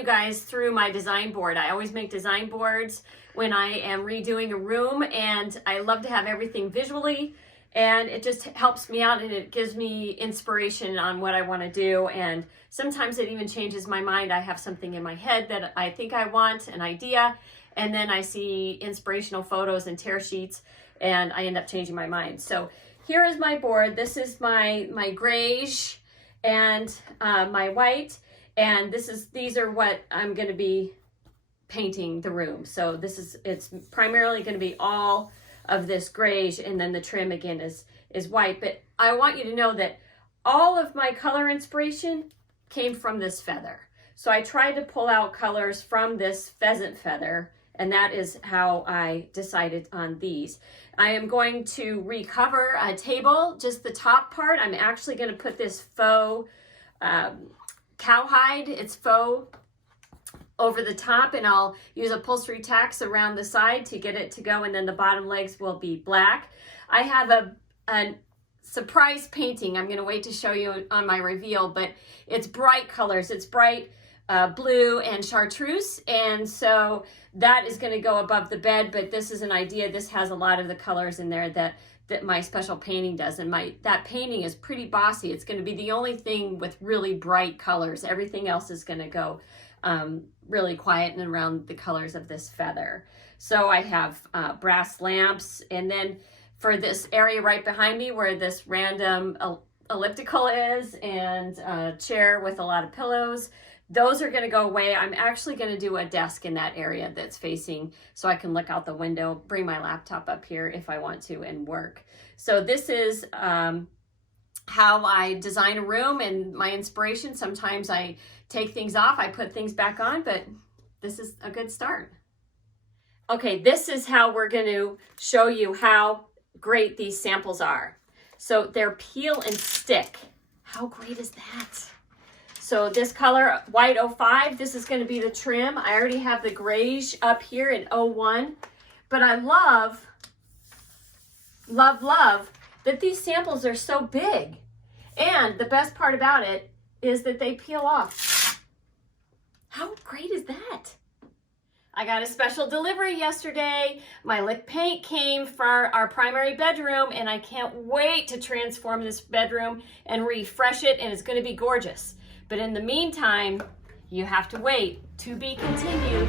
you guys through my design board. I always make design boards when I am redoing a room, and I love to have everything visually, and it just helps me out and it gives me inspiration on what I want to do. And sometimes it even changes my mind. I have something in my head that I think I want, an idea, and then I see inspirational photos and tear sheets and I end up changing my mind. So here is my board. This is my grayish and my white, and these are what I'm going to be painting the room. So it's primarily going to be all of this grayish, and then the trim again is white. But I want you to know that all of my color inspiration came from this feather. So I tried to pull out colors from this pheasant feather, and that is how I decided on these. I am going to recover a table, just the top part. I'm actually going to put this faux cowhide, it's faux, over the top, and I'll use upholstery tacks around the side to get it to go, and then the bottom legs will be black. I have a surprise painting I'm going to wait to show you on my reveal, but it's bright colors. It's bright blue and chartreuse, and so that is going to go above the bed. But this is an idea. This has a lot of the colors in there that my special painting does, and that painting is pretty bossy. It's going to be the only thing with really bright colors. Everything else is going to go really quiet and around the colors of this feather. So I have brass lamps, and then for this area right behind me where this random elliptical is, and a chair with a lot of pillows, those are going to go away. I'm actually going to do a desk in that area that's facing, so I can look out the window, bring my laptop up here if I want to, and work. So this is how I design a room and my inspiration. Sometimes I take things off, I put things back on, but this is a good start. Okay, this is how we're going to show you how great these samples are. So they're peel and stick. How great is that? So this color, white 05, this is going to be the trim. I already have the grayish up here in 01, but I love, love, love that these samples are so big. And the best part about it is that they peel off. How great is that? I got a special delivery yesterday. My lip paint came for our primary bedroom, and I can't wait to transform this bedroom and refresh it, and it's going to be gorgeous. But in the meantime, you have to wait. To be continued.